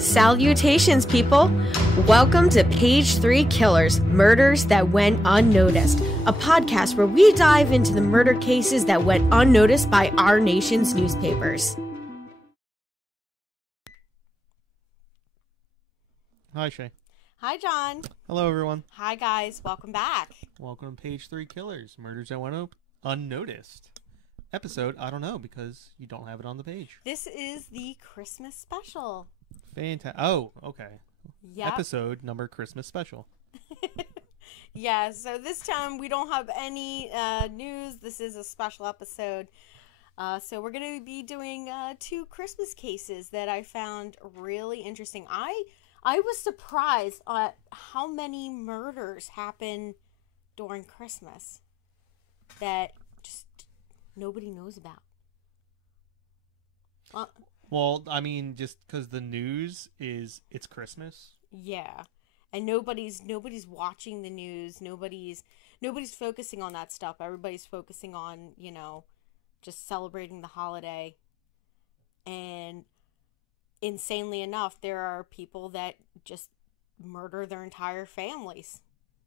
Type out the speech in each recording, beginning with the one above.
Salutations, people! Welcome to Page 3 Killers, Murders That Went Unnoticed, a podcast where we dive into the murder cases that went unnoticed by our nation's newspapers. Hi, Shay. Hi, John. Hello, everyone. Hi, guys. Welcome back. Welcome to Page 3 Killers, Murders That Went Unnoticed. Episode, I don't know, because you don't have it on the page. This is the Christmas special. Fantastic. Oh, okay. Yep. Episode number Christmas special. Yeah, so this time we don't have any news. This is a special episode. So we're going to be doing two Christmas cases that I found really interesting. I was surprised at how many murders happen during Christmas that just nobody knows about. Well, I mean, just because the news is, it's Christmas. Yeah. And nobody's watching the news. Nobody's focusing on that stuff. Everybody's focusing on, just celebrating the holiday. And insanely enough, there are people that just murder their entire families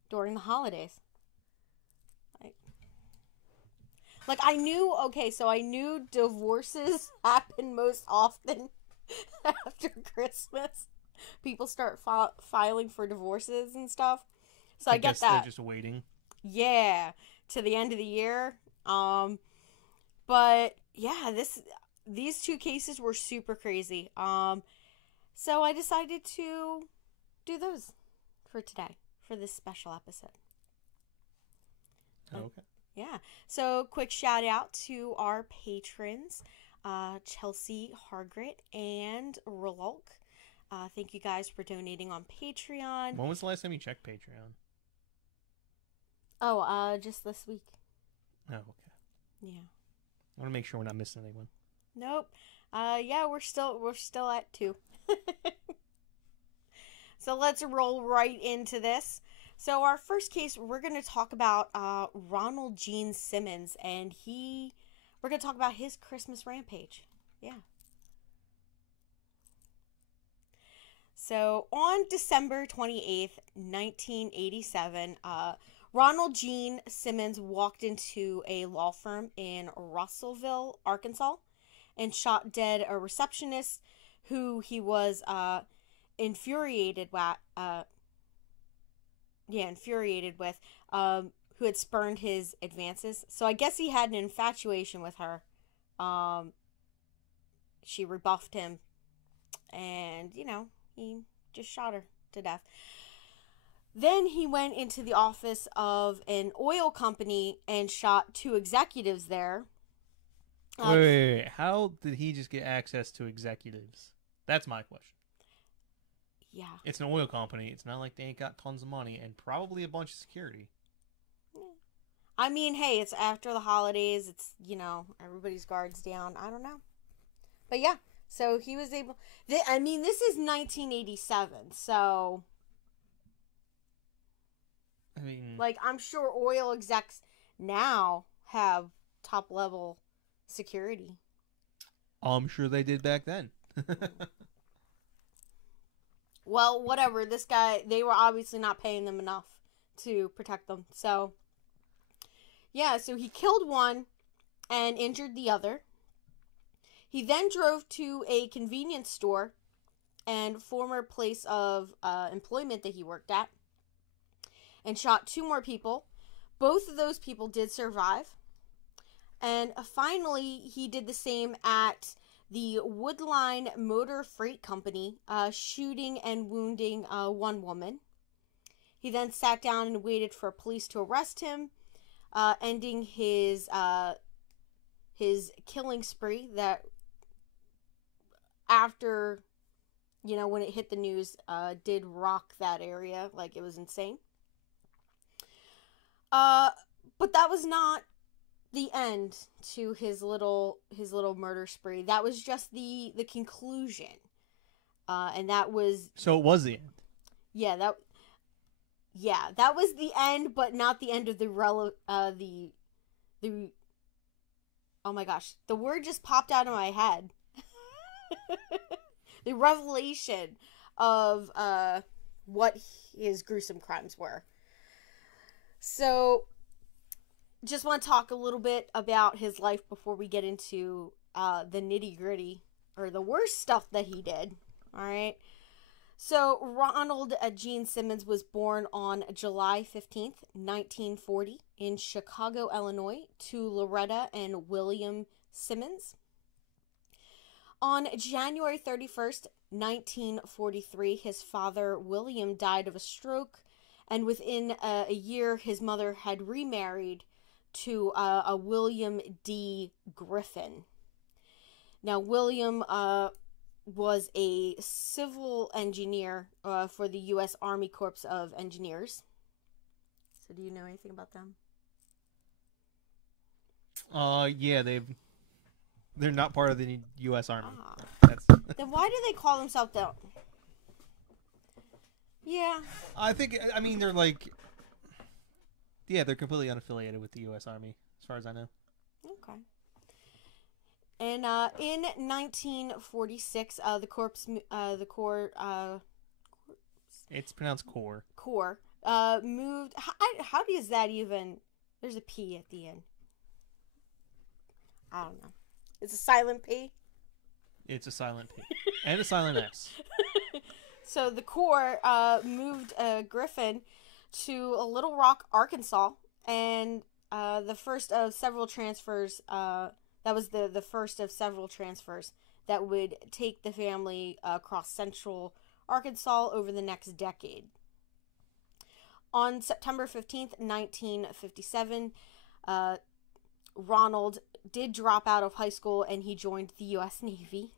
during the holidays. Like I knew divorces happen most often after Christmas. People start filing for divorces and stuff. So I get that. They're just waiting. Yeah, to the end of the year. But yeah, these two cases were super crazy. So I decided to do those for today, for this special episode. Okay. Yeah. So quick shout out to our patrons, Chelsea, Hargrett, and Ralulk. Thank you guys for donating on Patreon. When was the last time you checked Patreon? Oh, just this week. Oh, okay. Yeah. I want to make sure we're not missing anyone. Nope. Yeah, we're still at 2. So let's roll right into this. So our first case, we're going to talk about Ronald Simmons, and we're going to talk about his Christmas rampage. Yeah. So on December 28th, 1987, Ronald Simmons walked into a law firm in Russellville, Arkansas, and shot dead a receptionist who he was infuriated with, who had spurned his advances. So I guess he had an infatuation with her. She rebuffed him, and, he just shot her to death. Then he went into the office of an oil company and shot 2 executives there. Wait. How did he just get access to executives? That's my question. Yeah. It's an oil company. It's not like they ain't got tons of money and probably a bunch of security. I mean, hey, it's after the holidays. It's, everybody's guards down. I don't know. But yeah, so he was able... this is 1987, so... I mean... I'm sure oil execs now have top-level security. I'm sure they did back then. Well, whatever. This guy, they were obviously not paying them enough to protect them. So, yeah, so he killed one and injured the other. He then drove to a convenience store and former place of employment that he worked at and shot 2 more people. Both of those people did survive. And finally, he did the same at the Woodline Motor Freight Company, shooting and wounding 1 woman. He then sat down and waited for police to arrest him, ending his killing spree that after, when it hit the news, did rock that area. Like, it was insane. But that was not the end to his little murder spree. That was just the conclusion, and that was... So it was the end. Yeah, that was the end, but not the end of the oh my gosh, the word just popped out of my head. the revelation of what his gruesome crimes were. So, just want to talk a little bit about his life before we get into the nitty-gritty, or the worst stuff that he did. All right. So, Ronald Gene Simmons was born on July 15th, 1940, in Chicago, Illinois, to Loretta and William Simmons. On January 31st, 1943, his father, William, died of a stroke, and within a year, his mother had remarried to a William D. Griffin. Now, William was a civil engineer for the U.S. Army Corps of Engineers. So do you know anything about them? Yeah, they're not part of the U.S. Army. Then why do they call themselves that? Yeah. I mean, they're like... Yeah, they're completely unaffiliated with the U.S. Army, as far as I know. Okay. And in 1946, the Corps, it's pronounced Corps. Corps, moved. How is that even? There's a P at the end. I don't know. It's a silent P. It's a silent P and a silent S. So the Corps moved Griffin to Little Rock, Arkansas, and the first of several transfers. That was the first of several transfers that would take the family across central Arkansas over the next decade. On September 15th, 1957, Ronald did drop out of high school and he joined the U.S. Navy.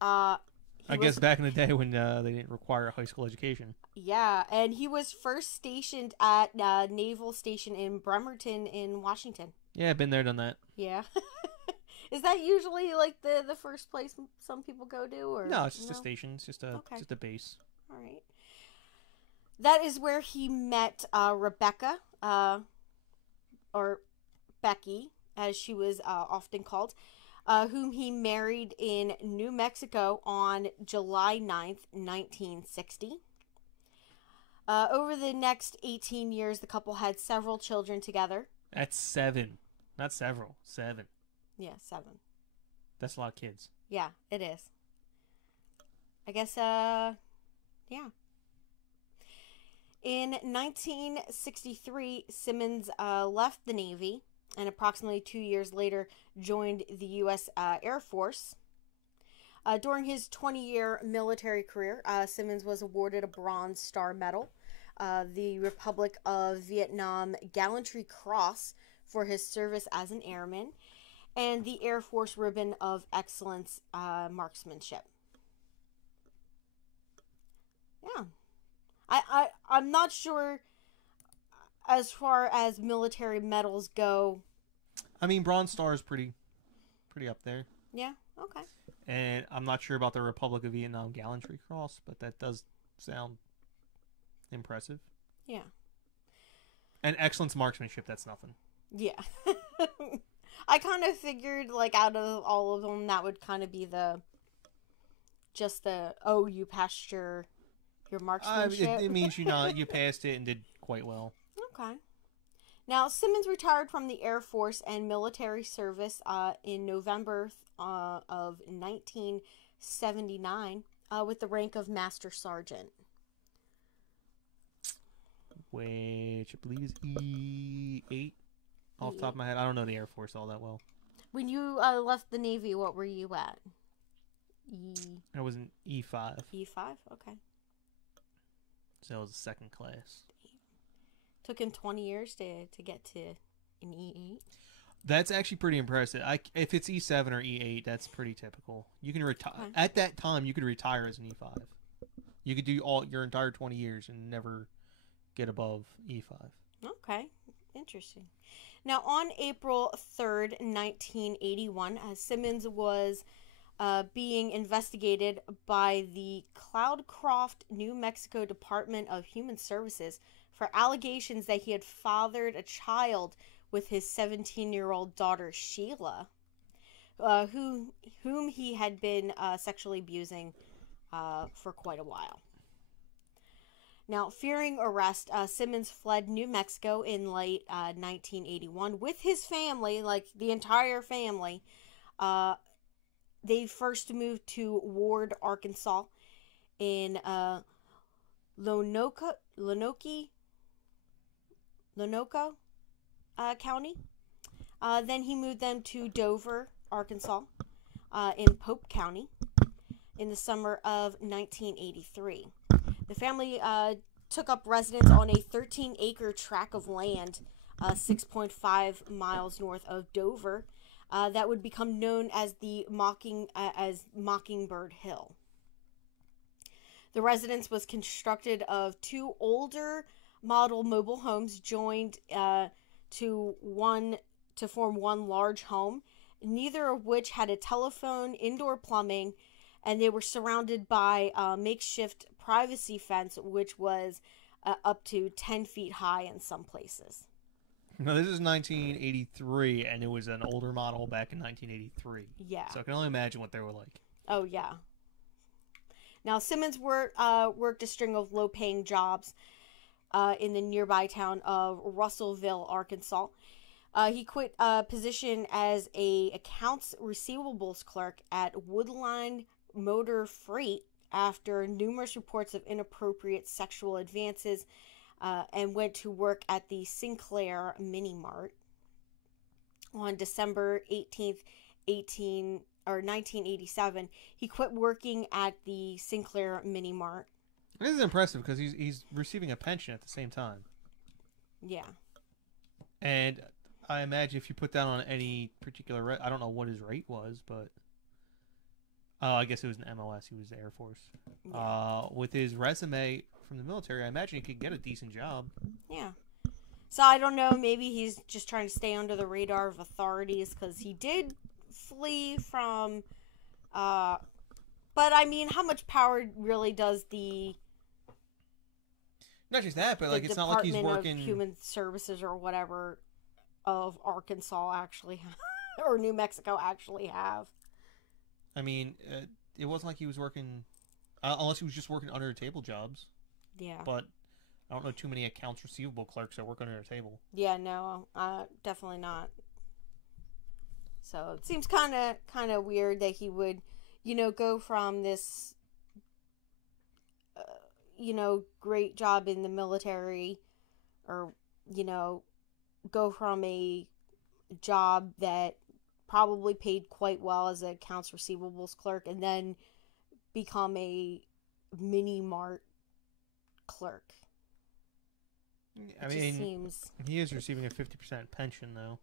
I guess back in the day when they didn't require a high school education. Yeah, and he was first stationed at Naval Station in Bremerton in Washington. Yeah, I've been there, done that. Yeah. Is that usually like the first place some people go to? Or no, it's just a station. It's just a base. All right. That is where he met Rebecca, or Becky, as she was often called, whom he married in New Mexico on July 9th, 1960. Over the next 18 years, the couple had several children together. That's 7. Not several. 7. Yeah, 7. That's a lot of kids. Yeah, it is. I guess, yeah. In 1963, Simmons left the Navy and approximately 2 years later joined the U.S. Air Force. During his 20-year military career, Simmons was awarded a Bronze Star Medal, the Republic of Vietnam Gallantry Cross for his service as an airman, and the Air Force Ribbon of Excellence Marksmanship. Yeah. I'm not sure as far as military medals go. I mean, Bronze Star is pretty up there. Yeah, okay. And I'm not sure about the Republic of Vietnam Gallantry Cross, but that does sound impressive. Yeah. And Excellence Marksmanship, that's nothing. Yeah. I kind of figured, like, out of all of them, that would kind of be you passed your marksmanship. It means you passed it and did quite well. Okay. Now, Simmons retired from the Air Force and military service in November of 1979 with the rank of Master Sergeant. Which I believe is E8 off the top of my head. I don't know the Air Force all that well. When you left the Navy, what were you at? I was in E5. E5? Okay. So I was a second class. Took him 20 years to get to an E8. That's actually pretty impressive. If it's E7 or E8, that's pretty typical. You can retire at that time. You could retire as an E5. You could do all your entire 20 years and never get above E5. Okay, interesting. Now, on April 3rd, 1981, Simmons was being investigated by the Cloudcroft, New Mexico Department of Human Services for allegations that he had fathered a child with his 17-year-old daughter, Sheila. whom he had been sexually abusing for quite a while. Now, fearing arrest, Simmons fled New Mexico in late 1981 with his family, like the entire family. They first moved to Ward, Arkansas, in Lonoco County. Then he moved them to Dover, Arkansas, in Pope County, in the summer of 1983. The family took up residence on a 13-acre tract of land 6.5 miles north of Dover that would become known as Mockingbird Hill. The residence was constructed of two older model mobile homes joined to form one large home, neither of which had a telephone, indoor plumbing, and they were surrounded by a makeshift privacy fence, which was up to 10 feet high in some places. No, this is 1983, and it was an older model back in 1983. Yeah. So I can only imagine what they were like. Oh, yeah. Now, Simmons worked a string of low-paying jobs in the nearby town of Russellville, Arkansas. He quit a position as a accounts receivables clerk at Woodline Motor Freight after numerous reports of inappropriate sexual advances, and went to work at the Sinclair Mini Mart. On December 18th, 1987, he quit working at the Sinclair Mini Mart. This is impressive because he's receiving a pension at the same time. Yeah. And I imagine if you put that on any particular I don't know what his rate was, but I guess it was an MOS. He was the Air Force. Yeah. With his resume from the military, I imagine he could get a decent job. Yeah. So I don't know. Maybe he's just trying to stay under the radar of authorities because he did flee from. But I mean, how much power really does the? Not just that, but like it's not like he's working. Department of Human Services or whatever of Arkansas actually, or New Mexico actually have. I mean, it wasn't like he was working, unless he was just working under table jobs. Yeah. But I don't know too many accounts receivable clerks that work under a table. Yeah, no, definitely not. So it seems kind of weird that he would, go from this, great job in the military, or go from a job that probably paid quite well as an accounts receivables clerk, and then become a mini mart clerk. I mean, he is receiving a 50% pension, though.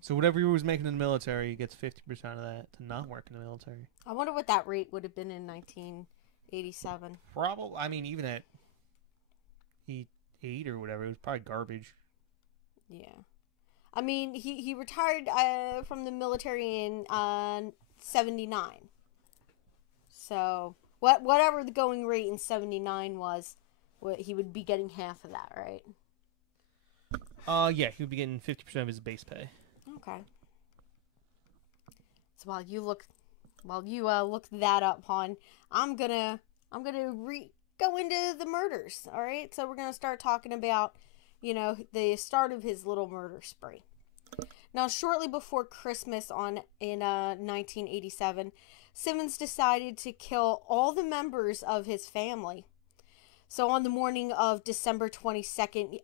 So whatever he was making in the military, he gets 50% of that to not work in the military. I wonder what that rate would have been in 1987. Probably, I mean, even at 8 or whatever, it was probably garbage. Yeah. I mean, he retired from the military in 79. So, whatever the going rate in 79 was, he would be getting half of that, right? Yeah, he would be getting 50% of his base pay. Okay. So while you look that up, hon, I'm gonna go into the murders. All right. So we're gonna start talking about, the start of his little murder spree. Now, shortly before Christmas in 1987, Simmons decided to kill all the members of his family. So on the morning of December 22nd,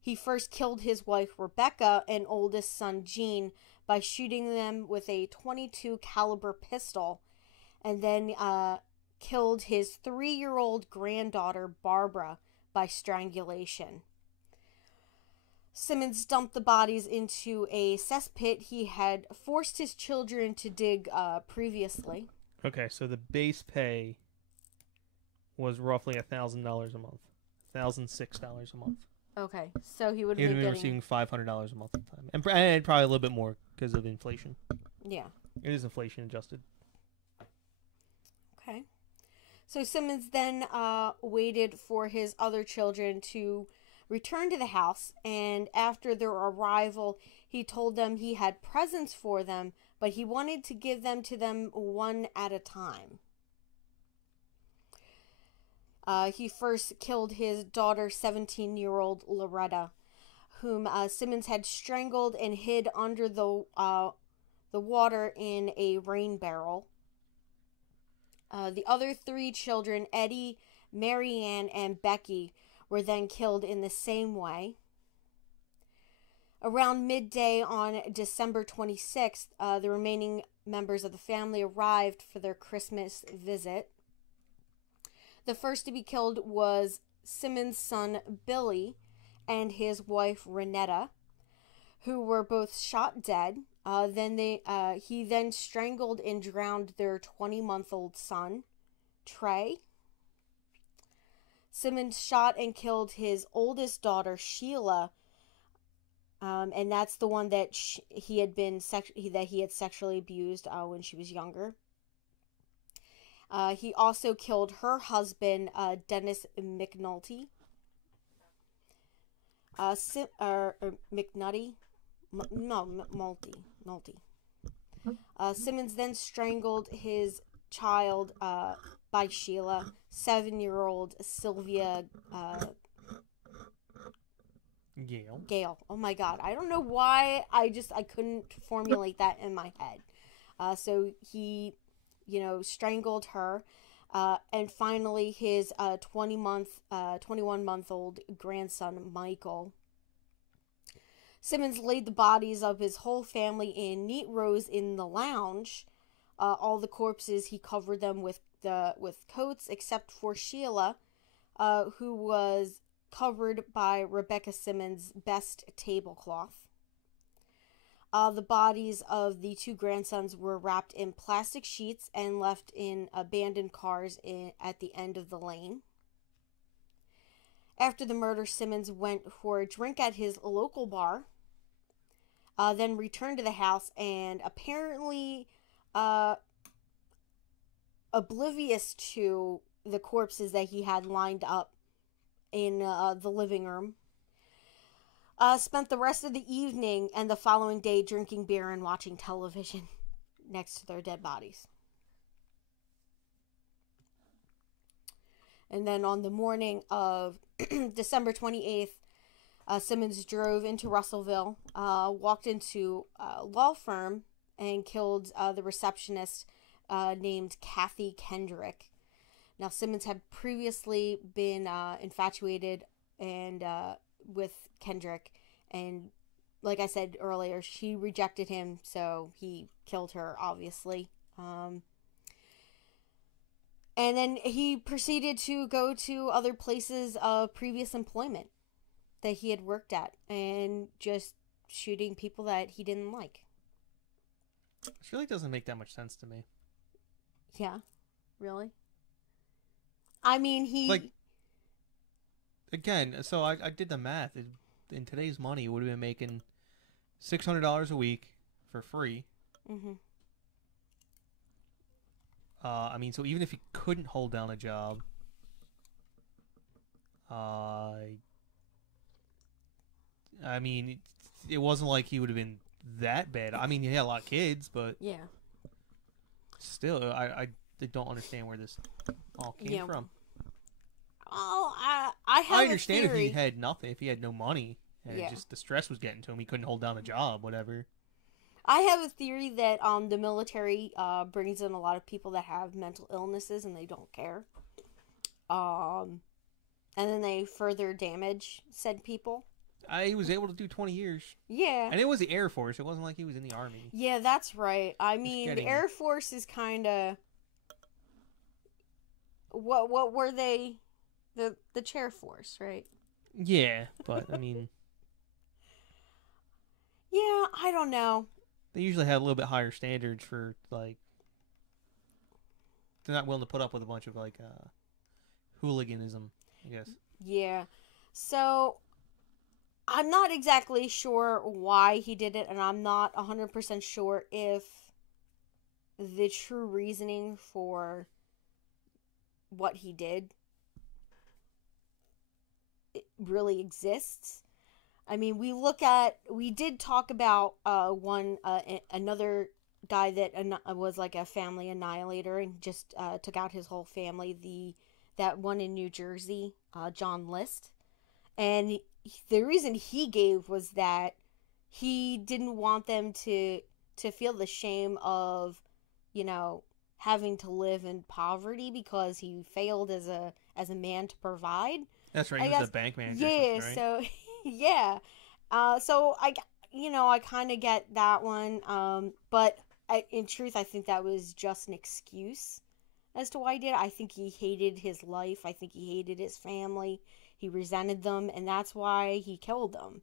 he first killed his wife Rebecca and oldest son Gene by shooting them with a .22 caliber pistol, and then killed his 3-year-old granddaughter Barbara by strangulation. Simmons dumped the bodies into a cesspit he had forced his children to dig previously. Okay, so the base pay was roughly $1,000 a month. $1,006 a month. Okay, so he would have been receiving $500 a month at the time. And probably a little bit more because of inflation. Yeah. It is inflation adjusted. Okay. So Simmons then waited for his other children to return to the house, and after their arrival, he told them he had presents for them, but he wanted to give them to them one at a time. He first killed his daughter, 17-year-old Loretta, whom Simmons had strangled and hid under the water in a rain barrel. The other 3 children, Eddie, Marianne, and Becky, were then killed in the same way. Around midday on December 26th, the remaining members of the family arrived for their Christmas visit. The first to be killed was Simmons' son Billy and his wife Renetta, who were both shot dead. He then strangled and drowned their 20-month-old son, Trey. Simmons shot and killed his oldest daughter, Sheila, and that's the one that he had sexually abused when she was younger. He also killed her husband, Dennis McNulty. McNulty. Simmons then strangled his child by Sheila, 7-year-old Sylvia Gale. Oh my God. I don't know why I couldn't formulate that in my head. So he, strangled her. And finally his 21-month-old grandson, Michael. Simmons laid the bodies of his whole family in neat rows in the lounge. All the corpses, he covered them with coats, except for Sheila, who was covered by Rebecca Simmons' best tablecloth. The bodies of the 2 grandsons were wrapped in plastic sheets and left in abandoned cars at the end of the lane. After the murder, Simmons went for a drink at his local bar, then returned to the house and apparently oblivious to the corpses that he had lined up in the living room, spent the rest of the evening and the following day drinking beer and watching television next to their dead bodies. And then on the morning of December 28th, Simmons drove into Russellville, walked into a law firm, and killed the receptionist named Kathy Kendrick. Now, Simmons had previously been infatuated with Kendrick, and like I said earlier, she rejected him, so he killed her, obviously. And then he proceeded to go to other places of previous employment that he had worked at and just shooting people that he didn't like. This really doesn't make that much sense to me. Yeah, really? I mean, Again, so I did the math. In today's money, he would have been making $600 a week for free. Mm-hmm. I mean, so even if he couldn't hold down a job, I mean, it wasn't like he would have been that bad. I mean, he had a lot of kids, but yeah, still, I don't understand where this all came from. Oh, I understand if he had nothing, if he had no money, and just the stress was getting to him, he couldn't hold down a job, whatever. I have a theory that the military brings in a lot of people that have mental illnesses and they don't care. And then they further damage said people. He was able to do 20 years. Yeah. And it was the Air Force. It wasn't like he was in the Army. Yeah, that's right. I mean, the Air Force is kind of... What were they? The Chair Force, right? Yeah, but, I mean... Yeah, I don't know. They usually have a little bit higher standards for, like... They're not willing to put up with a bunch of, like, hooliganism, I guess. Yeah. So, I'm not exactly sure why he did it, and I'm not 100% sure if the true reasoning for what he did it really exists. I mean, we did talk about another guy that was like a family annihilator and just took out his whole family. That one in New Jersey, John List, and the reason he gave was that he didn't want them to feel the shame of, having to live in poverty because he failed as a man to provide. That's right. He was a bank manager. Yeah. Right? So yeah. So I kind of get that one. But in truth, I think that was just an excuse as to why he did it. I think he hated his life. I think he hated his family. He resented them, and that's why he killed them.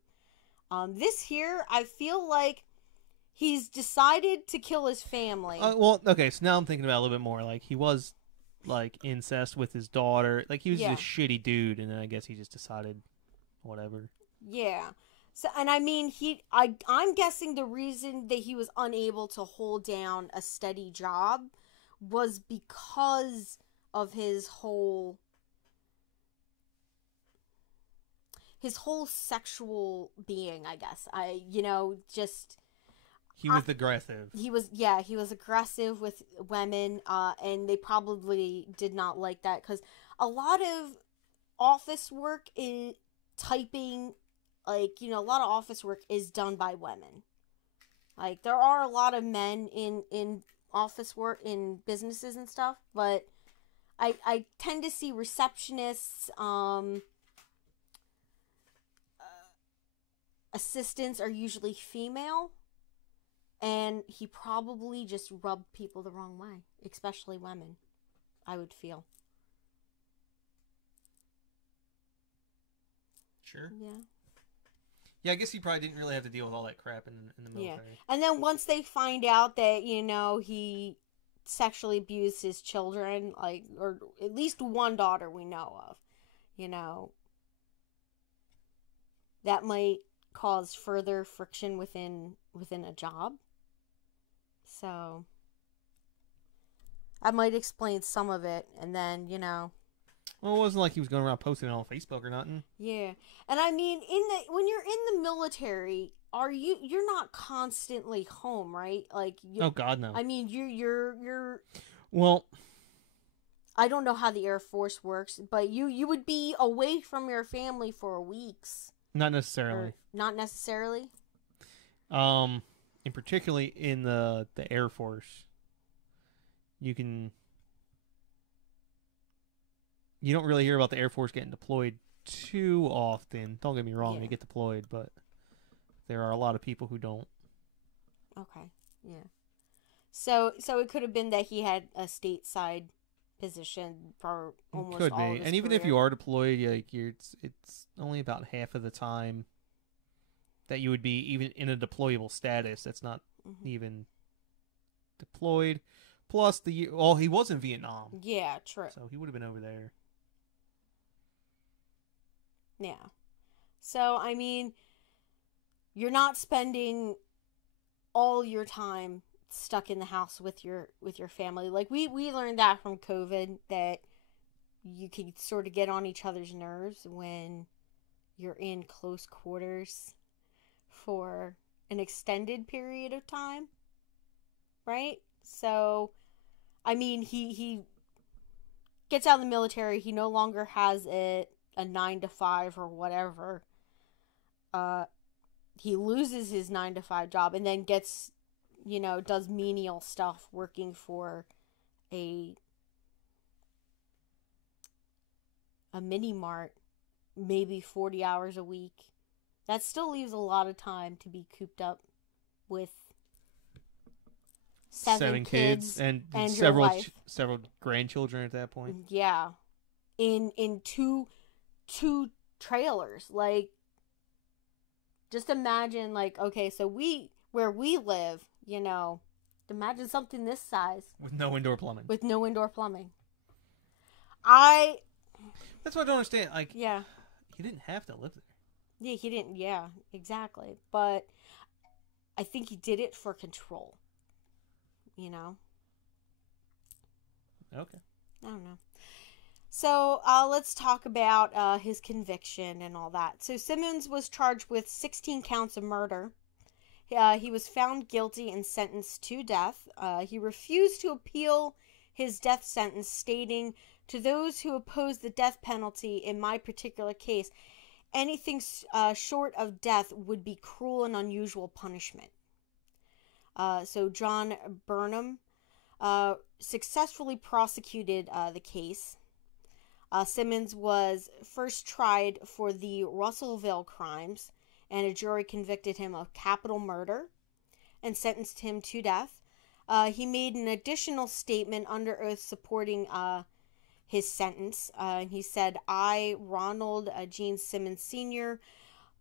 This here, I feel like he's decided to kill his family. Well, okay, so now I'm thinking about it a little bit more. Like, he was, like, incest with his daughter. Like, he was a shitty dude, and then I guess he just decided whatever. Yeah. So, and I mean, I'm guessing the reason that he was unable to hold down a steady job was because of his whole sexual being, I guess. He was aggressive. He was aggressive with women, and they probably did not like that because a lot of office work in typing, a lot of office work is done by women. Like, there are a lot of men in office work, in businesses and stuff, but I tend to see receptionists, assistants are usually female, and he probably just rubbed people the wrong way, especially women, I would feel. Sure. Yeah. Yeah, I guess he probably didn't really have to deal with all that crap in the military. Yeah. And then once they find out that, he sexually abused his children, or at least one daughter we know of, that might cause further friction within a job. So I might explain some of it, and then, Well, it wasn't like he was going around posting it on Facebook or nothing. Yeah. And I mean, when you're in the military, you're not constantly home, right? Like, oh God, no. I mean, you're well, I don't know how the Air Force works, but you would be away from your family for weeks. Not necessarily. Not necessarily. And particularly in the Air Force, you don't really hear about the Air Force getting deployed too often. Don't get me wrong, they get deployed, but there are a lot of people who don't. Okay, yeah. So it could have been that he had a stateside position for almost could all be. of his And even career. if you are deployed, it's only about half of the time that you would be even in a deployable status. That's not even deployed. Plus he was in Vietnam. Yeah, true. So he would have been over there. Yeah. So, I mean, you're not spending all your time stuck in the house with your family. Like, we learned that from COVID, that you can sort of get on each other's nerves when you're in close quarters for an extended period of time. Right? So, I mean, he gets out of the military. He no longer has a 9-to-5 or whatever. He loses his 9-to-5 job and then gets, does menial stuff working for a mini mart, maybe 40 hours a week. That still leaves a lot of time to be cooped up with seven kids and several grandchildren at that point. Yeah. In two trailers. Like, just imagine, like, okay, so where we live, imagine something this size with no indoor plumbing. That's what I don't understand. Like, yeah, he didn't have to live there. Yeah, he didn't. Yeah, exactly. But I think he did it for control. Okay. I don't know. So let's talk about his conviction and all that. So Simmons was charged with 16 counts of murder. He was found guilty and sentenced to death. He refused to appeal his death sentence, stating, "To those who oppose the death penalty in my particular case, anything short of death would be cruel and unusual punishment." So John Burnham successfully prosecuted the case. Simmons was first tried for the Russellville crimes, and a jury convicted him of capital murder and sentenced him to death. He made an additional statement under oath supporting his sentence. He said, "I, Ronald Gene Simmons Sr.,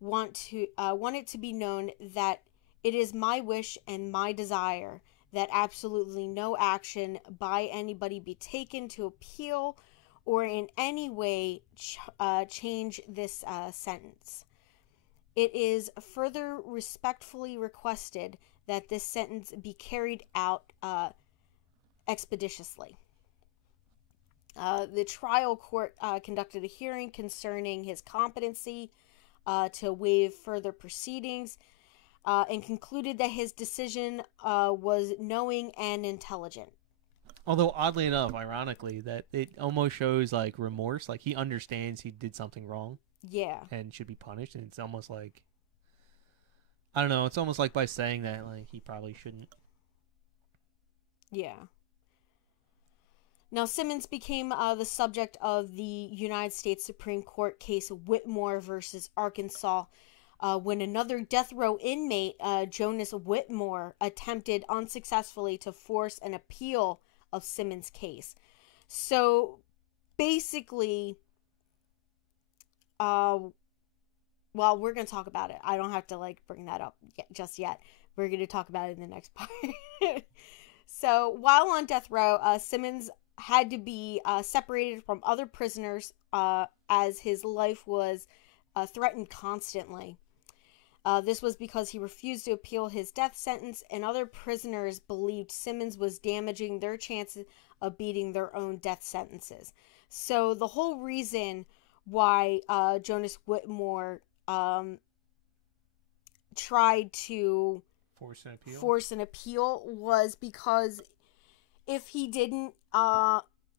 want it to be known that it is my wish and my desire that absolutely no action by anybody be taken to appeal or in any way change this sentence. It is further respectfully requested that this sentence be carried out expeditiously." The trial court conducted a hearing concerning his competency to waive further proceedings and concluded that his decision was knowing and intelligent. Although, oddly enough, ironically, that it almost shows like remorse, like he understands he did something wrong. Yeah. And should be punished, and it's almost like, I don't know, it's almost like by saying that, like, he probably shouldn't. Yeah. Now, Simmons became the subject of the United States Supreme Court case Whitmore versus Arkansas, when another death row inmate, Jonas Whitmore, attempted unsuccessfully to force an appeal of Simmons' case. So, basically, well, we're going to talk about it. I don't have to, like, bring that up just yet. We're going to talk about it in the next part. So, while on death row, Simmons had to be separated from other prisoners as his life was threatened constantly. This was because he refused to appeal his death sentence, and other prisoners believed Simmons was damaging their chances of beating their own death sentences. So the whole reason why Jonas Whitmore tried to force an appeal was because if he didn't,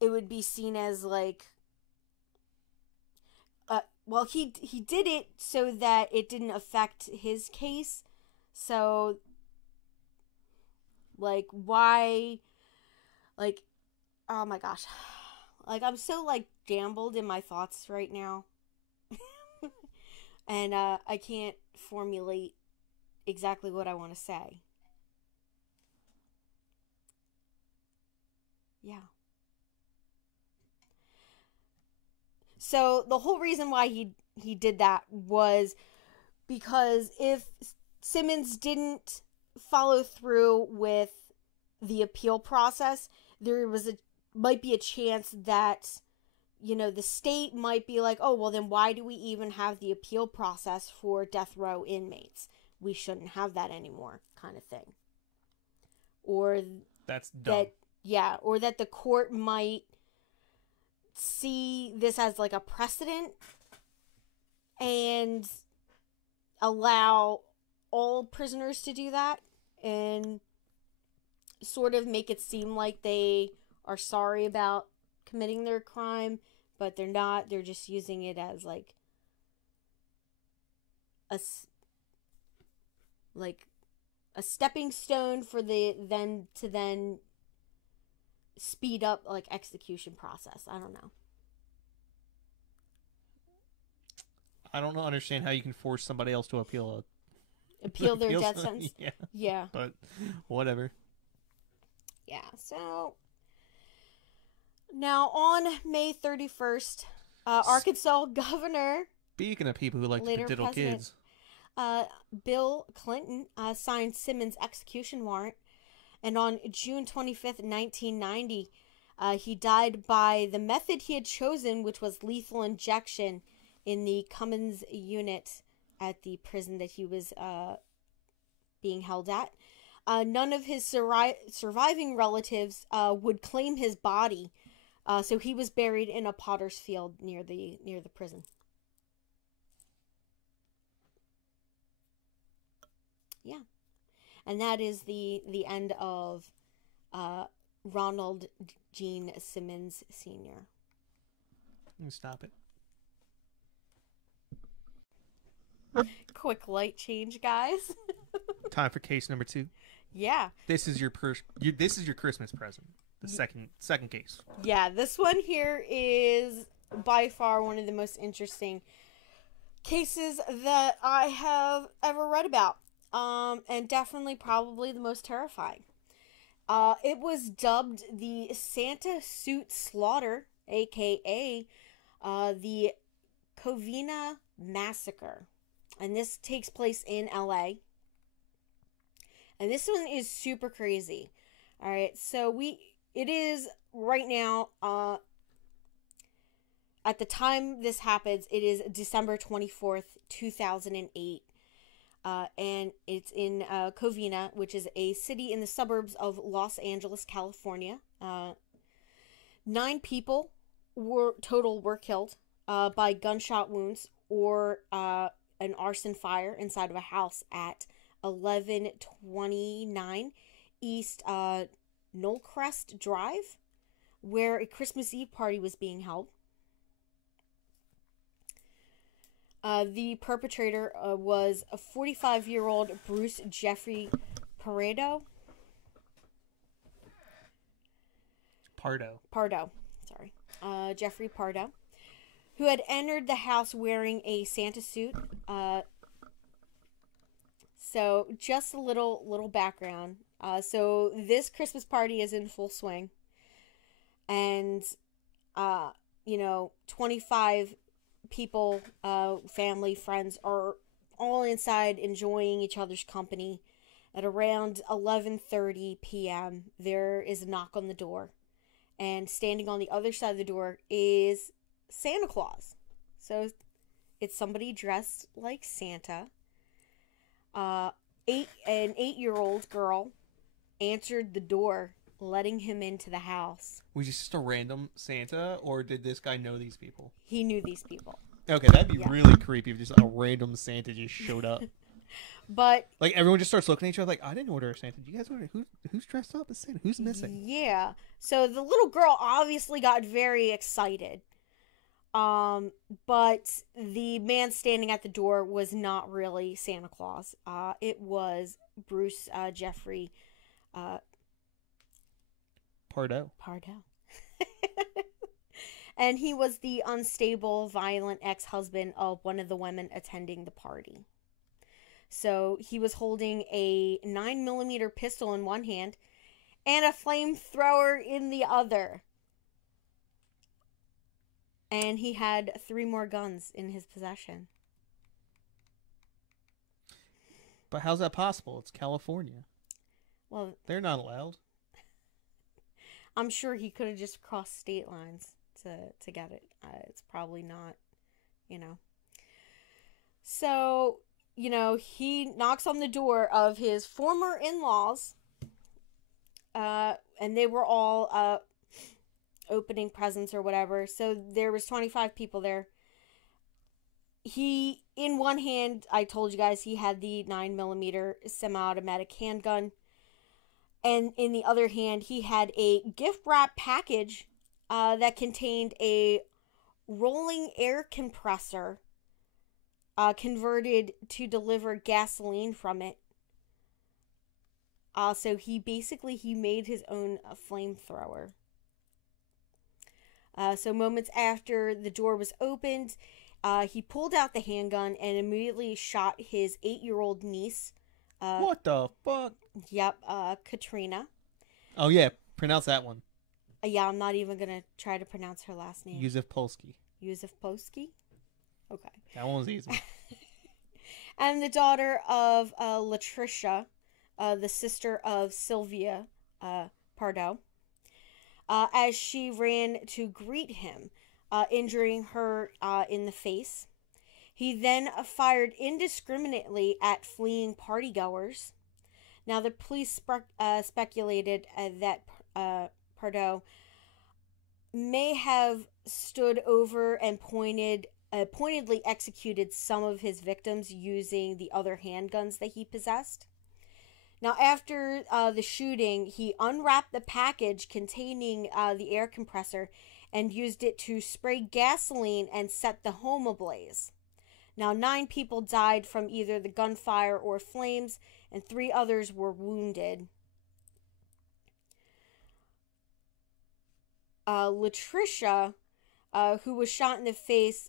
it would be seen as like, well, he did it so that it didn't affect his case. So, like, why, like, oh my gosh, like, I'm so, like, jumbled in my thoughts right now. And, I can't formulate exactly what I want to say. Yeah. So the whole reason why he did that was because if Simmons didn't follow through with the appeal process, there might be a chance that, you know, the state might be like, oh, well, then why do we even have the appeal process for death row inmates? We shouldn't have that anymore, kind of thing. Or that's dumb. Or that the court might see this as like a precedent and allow all prisoners to do that and sort of make it seem like they are sorry about committing their crime, but they're not. They're just using it as like a stepping stone for then speed up like execution process. I don't know. I don't understand how you can force somebody else to appeal their death sentence. Yeah. But whatever. Yeah. So now on May 31st, Arkansas Governor. Speaking of people who like to diddle kids, Bill Clinton signed Simmons' execution warrant. And on June 25th, 1990, he died by the method he had chosen, which was lethal injection in the Cummins unit at the prison that he was being held at. None of his surviving relatives would claim his body, so he was buried in a potter's field near the prison. Yeah. And that is the end of Ronald Gene Simmons Sr. Stop it. Quick light change, guys. Time for case number 2. Yeah. This is your Christmas present. The second case. Yeah, this one here is by far one of the most interesting cases that I have ever read about. And definitely probably the most terrifying. It was dubbed the Santa Suit Slaughter, aka the Covina massacre. And this takes place in LA. And this one is super crazy. All right, so it is right now, at the time this happens, it is December 24th, 2008. And it's in Covina, which is a city in the suburbs of Los Angeles, California. 9 people were killed by gunshot wounds or an arson fire inside of a house at 1129 East Knollcrest Drive, where a Christmas Eve party was being held. The perpetrator was a 45-year-old Bruce Jeffrey Pardo. Sorry. Jeffrey Pardo, who had entered the house wearing a Santa suit. So just a little background. So this Christmas party is in full swing. And, 25 people, family, friends are all inside enjoying each other's company. At around 11:30 p.m., there is a knock on the door. And standing on the other side of the door is Santa Claus. So it's somebody dressed like Santa. An 8-year-old girl answered the door, letting him into the house. Was he just a random Santa, or did this guy know these people? He knew these people. Okay, that'd be really creepy if just a random Santa just showed up. But like everyone just starts looking at each other like, I didn't order a Santa. Do you guys order? Who's dressed up as Santa? Who's missing? Yeah. So the little girl obviously got very excited. But the man standing at the door was not really Santa Claus. It was Bruce Jeffrey Pardo. And he was the unstable, violent ex-husband of one of the women attending the party. So he was holding a 9mm pistol in one hand and a flamethrower in the other. And he had 3 more guns in his possession. But how's that possible? It's California. Well, they're not allowed. I'm sure he could have just crossed state lines to get it. It's probably not, So, he knocks on the door of his former in-laws. And they were all opening presents or whatever. So there was 25 people there. He, in one hand, I told you guys, he had the 9mm semi-automatic handgun. And in the other hand, he had a gift wrap package that contained a rolling air compressor converted to deliver gasoline from it. So he made his own flamethrower. So moments after the door was opened, he pulled out the handgun and immediately shot his 8-year-old niece. What the fuck? Yep, Katrina. Oh yeah, pronounce that one. Yeah, I'm not even gonna try to pronounce her last name. Yusuf Polsky. Okay. That one was easy. And the daughter of Latricia, the sister of Sylvia Pardo, as she ran to greet him, injuring her in the face. He then fired indiscriminately at fleeing partygoers. Now, the police speculated that Pardo may have stood over and pointedly executed some of his victims using the other handguns that he possessed. Now, after the shooting, he unwrapped the package containing the air compressor and used it to spray gasoline and set the home ablaze. Now, 9 people died from either the gunfire or flames, and 3 others were wounded. Latricia, who was shot in the face,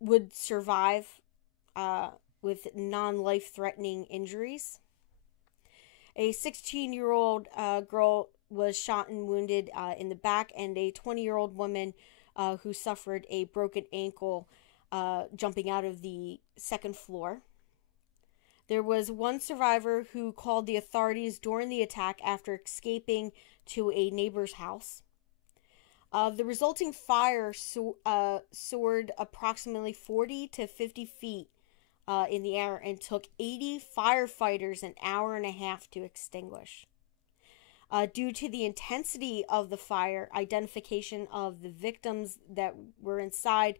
would survive with non-life-threatening injuries. A 16-year-old girl was shot and wounded in the back, and a 20-year-old woman who suffered a broken ankle jumping out of the second floor. There was one survivor who called the authorities during the attack after escaping to a neighbor's house. The resulting fire soared approximately 40 to 50 feet in the air and took 80 firefighters an hour and a half to extinguish. Due to the intensity of the fire, identification of the victims that were inside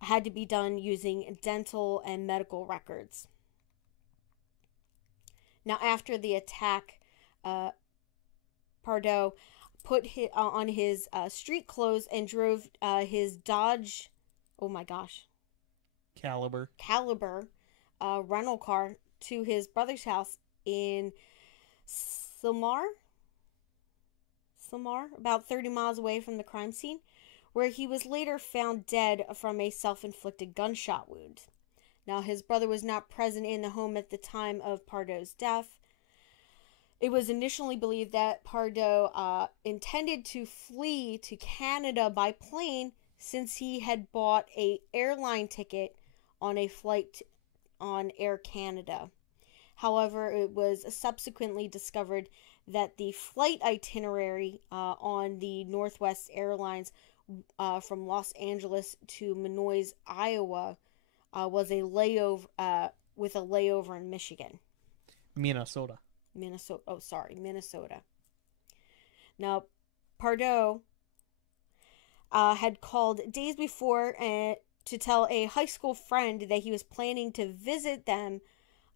had to be done using dental and medical records. Now, after the attack, Pardo put on his street clothes and drove his Dodge, Caliber rental car to his brother's house in Silmar, about 30 miles away from the crime scene, where he was later found dead from a self-inflicted gunshot wound. Now, his brother was not present in the home at the time of Pardo's death. It was initially believed that Pardo intended to flee to Canada by plane since he had bought an airline ticket on a flight on Air Canada. However, it was subsequently discovered that the flight itinerary on the Northwest Airlines from Los Angeles to Minois, Iowa, was a layover with a layover in Michigan. Minnesota. Now, Pardo had called days before to tell a high school friend that he was planning to visit them,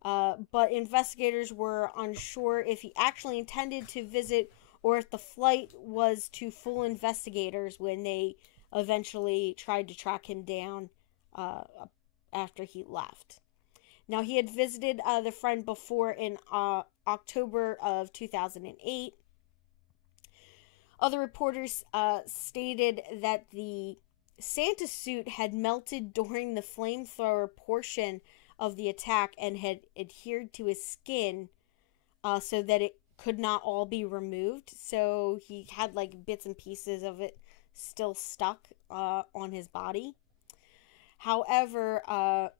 but investigators were unsure if he actually intended to visit or if the flight was to fool investigators when they eventually tried to track him down after he left. Now, he had visited the friend before in October of 2008. Other reporters stated that the Santa suit had melted during the flamethrower portion of the attack and had adhered to his skin so that it could not all be removed. So he had like bits and pieces of it still stuck on his body. However,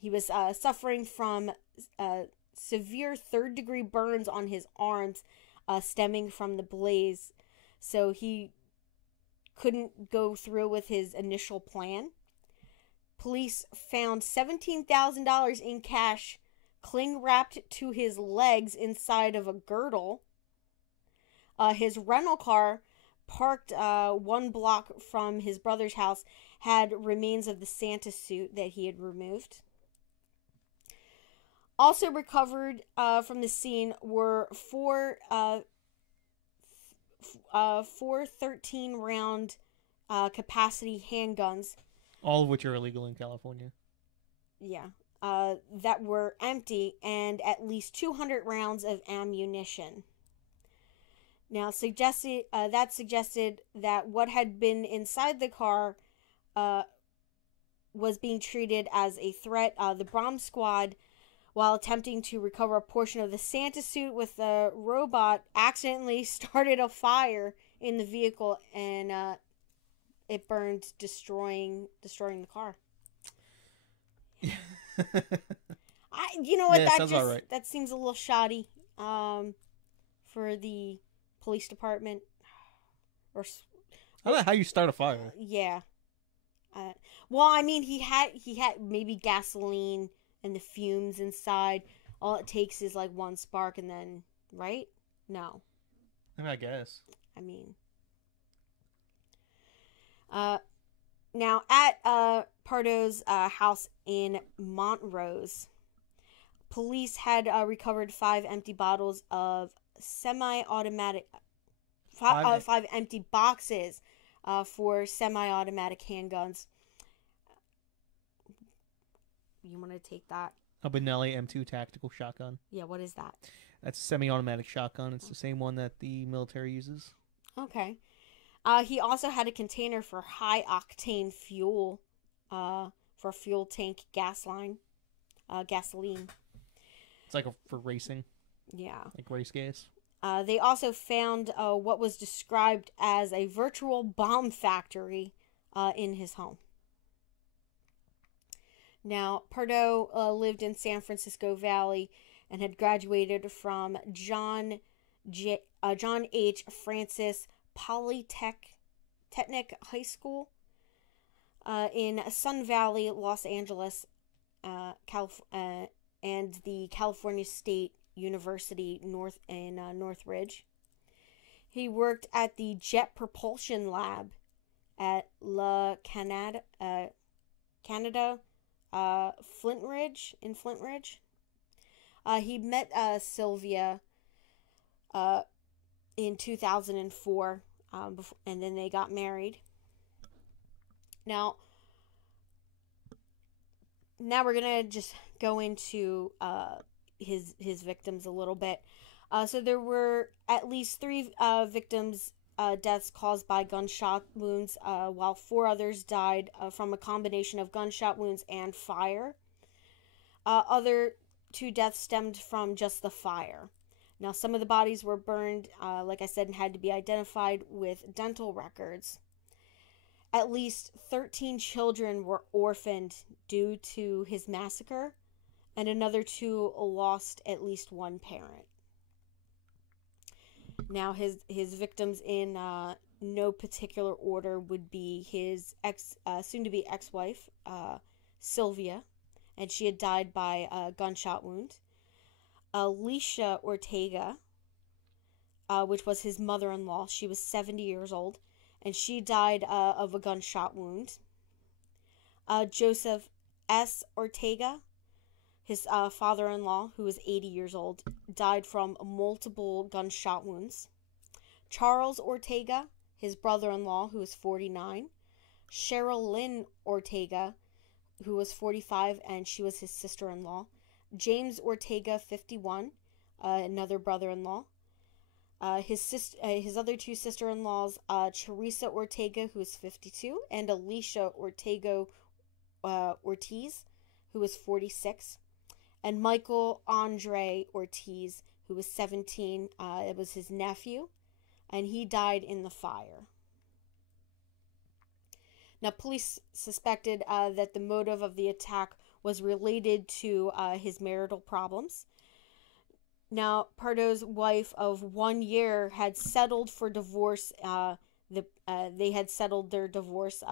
he was suffering from severe third-degree burns on his arms stemming from the blaze, so he couldn't go through with his initial plan. Police found $17,000 in cash cling-wrapped to his legs inside of a girdle. His rental car, parked 1 block from his brother's house, had remains of the Santa suit that he had removed. Also recovered from the scene were four 13-round capacity handguns. All of which are illegal in California. Yeah. That were empty, and at least 200 rounds of ammunition. Now, that suggested that what had been inside the car was being treated as a threat. The bomb squad, while attempting to recover a portion of the Santa suit with the robot, accidentally started a fire in the vehicle, and it burned, destroying the car. You know what? Yeah, that seems a little shoddy for the police department. I don't know how you start a fire. Yeah. Well, I mean, he had maybe gasoline and the fumes inside. All it takes is like one spark, and then, right? No. I guess. I mean, now at Pardo's house in Montrose, Police had recovered 5 empty bottles of semi-automatic, five empty boxes for semi-automatic handguns. You want to take that? A Benelli M2 tactical shotgun. Yeah, what is that? That's a semi-automatic shotgun. It's the same one that the military uses. Okay. He also had a container for high-octane fuel, for fuel tank gasoline. It's like for racing. Yeah. Like race gas. They also found what was described as a virtual bomb factory in his home. Now, Pardo lived in San Francisco Valley and had graduated from John H. Francis Polytechnic High School in Sun Valley, Los Angeles, and the California State University Northridge. He worked at the Jet Propulsion Lab at La Canada, Flintridge. He met Sylvia in 2004, and then they got married. Now we're gonna just go into his victims a little bit. So there were at least 3 victims' deaths caused by gunshot wounds, while 4 others died from a combination of gunshot wounds and fire. Other 2 deaths stemmed from just the fire. Now, some of the bodies were burned, like I said, and had to be identified with dental records. At least 13 children were orphaned due to his massacre, and another 2 lost at least one parent. Now, his victims in no particular order would be his soon-to-be ex-wife, Sylvia, and she had died by a gunshot wound. Alicia Ortega, which was his mother-in-law, she was 70 years old, and she died of a gunshot wound. Joseph S. Ortega, his father-in-law, who was 80 years old, died from multiple gunshot wounds. Charles Ortega, his brother-in-law, who was 49. Cheryl Lynn Ortega, who was 45, and she was his sister-in-law. James Ortega, 51, another brother-in-law. His other 2 sister-in-laws, Teresa Ortega, who was 52, and Alicia Ortega Ortiz, who was 46, and Michael Andre Ortiz, who was 17. It was his nephew, and he died in the fire. Now, police suspected that the motive of the attack was related to his marital problems. Now, Pardo's wife of 1 year had settled for divorce. They had settled their divorce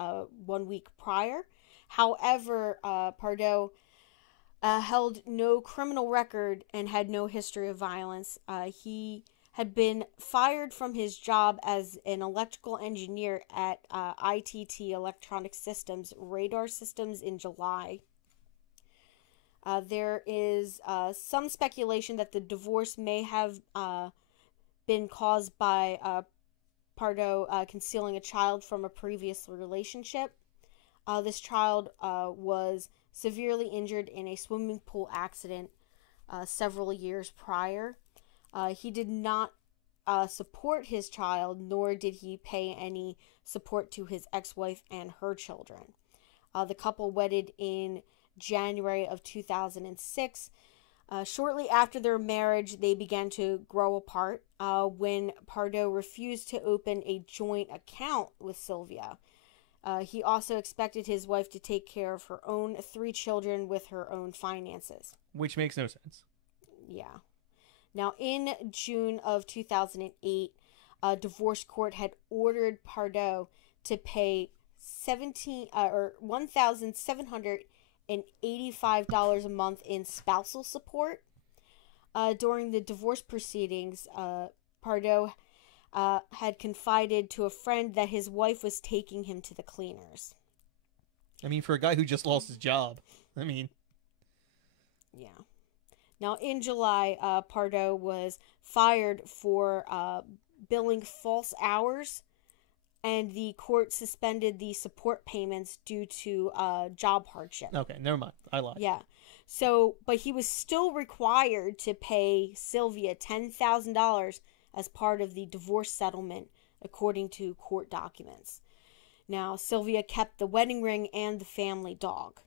1 week prior. However, Pardo held no criminal record and had no history of violence. He had been fired from his job as an electrical engineer at ITT Electronic Systems Radar Systems in July. There is some speculation that the divorce may have been caused by Pardo concealing a child from a previous relationship. This child was severely injured in a swimming pool accident several years prior. He did not support his child, nor did he pay any support to his ex-wife and her children. The couple wedded in January of 2006. Shortly after their marriage, they began to grow apart when Pardo refused to open a joint account with Sylvia. He also expected his wife to take care of her own 3 children with her own finances. Which makes no sense. Yeah. Now, in June of 2008, a divorce court had ordered Pardo to pay $1,785 a month in spousal support. During the divorce proceedings, Pardo had confided to a friend that his wife was taking him to the cleaners. I mean, for a guy who just lost his job, I mean... Yeah. Now, in July, Pardo was fired for billing false hours, and the court suspended the support payments due to job hardship. Okay, never mind. I lied. Yeah. So, but he was still required to pay Sylvia $10,000 as part of the divorce settlement, according to court documents. Now, Sylvia kept the wedding ring and the family dog.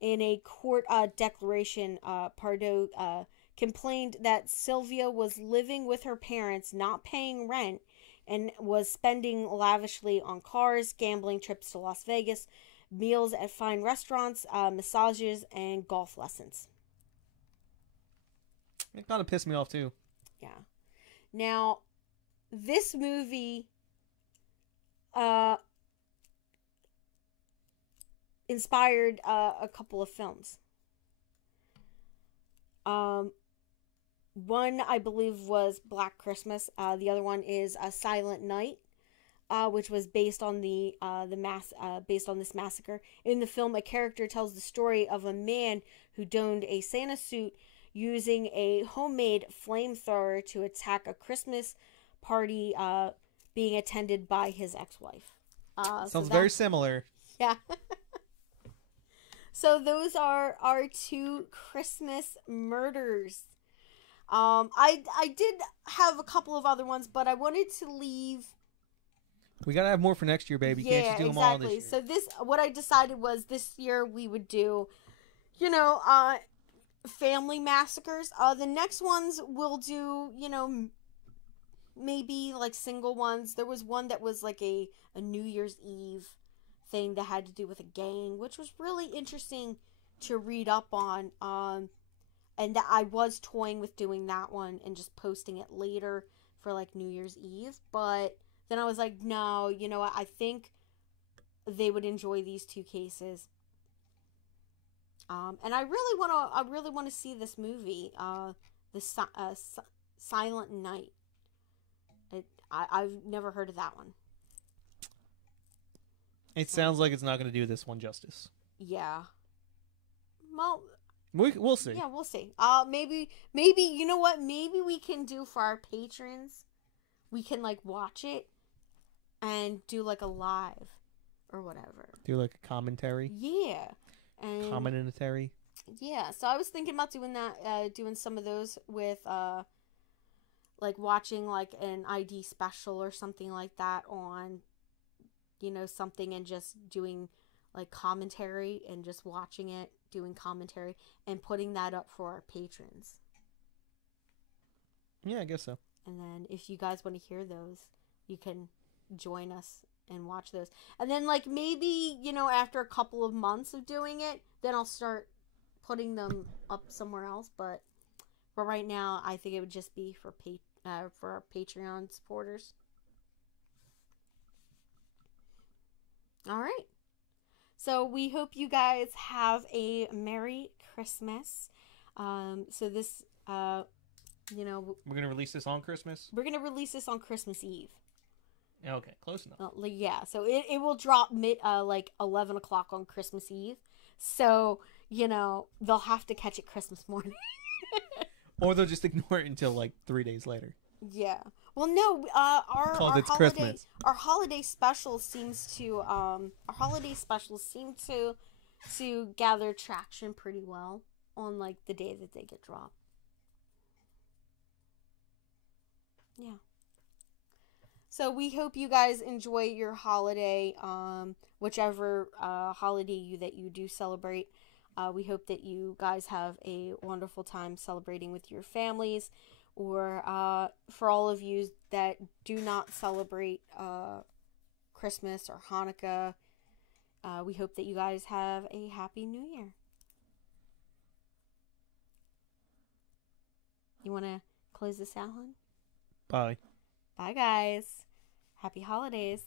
In a court declaration, Pardo complained that Sylvia was living with her parents, not paying rent, and was spending lavishly on cars, gambling, trips to Las Vegas, meals at fine restaurants, massages, and golf lessons. It kind of pissed me off, too. Yeah. Now, this movie inspired a couple of films. One, I believe, was Black Christmas. The other one is A Silent Night, which was based on based on this massacre. In the film, a character tells the story of a man who donned a Santa suit using a homemade flamethrower to attack a Christmas party being attended by his ex-wife. Sounds very similar. Yeah. So those are our two Christmas murders. I did have a couple of other ones, but I wanted to leave. We gotta have more for next year, baby. Yeah, Can't just do them exactly. all this year. So what I decided was this year we would do, family massacres. The next ones we'll do, maybe like single ones. There was one that was like a New Year's Eve thing that had to do with a gang, which was really interesting to read up on. And that I was toying with doing that one and just posting it later for like New Year's Eve. But then I was like, no, you know what? I think they would enjoy these two cases. And I really want to see this movie, Silent Night. I've never heard of that one. It sounds like it's not going to do this one justice. Yeah. Well, we'll see. Yeah, we'll see. Maybe you know what? Maybe we can do for our patrons. We can like watch it and do like a live or whatever. Do like a commentary. Yeah. And commentary. Yeah. So I was thinking about doing that. Doing some of those with like watching like an ID special or something like that on, something, and just doing like commentary and just watching it, doing commentary and putting that up for our patrons. Yeah, I guess so. And then if you guys want to hear those, you can join us and watch those. And then like maybe, after a couple of months of doing it, then I'll start putting them up somewhere else. But for right now, I think it would just be for our Patreon supporters. All right. So we hope you guys have a Merry Christmas. So this, we're going to release this on Christmas? We're going to release this on Christmas Eve. Okay, close enough. Yeah, so it will drop like 11 o'clock on Christmas Eve. So, they'll have to catch it Christmas morning. Or they'll just ignore it until like 3 days later. Yeah. Well, no, our holiday specials seem to gather traction pretty well on like the day that they get dropped. Yeah. So we hope you guys enjoy your holiday, whichever holiday that you do celebrate. We hope that you guys have a wonderful time celebrating with your families. Or for all of you that do not celebrate Christmas or Hanukkah, we hope that you guys have a happy New Year. You want to close this out, hon? Bye. Bye, guys. Happy holidays.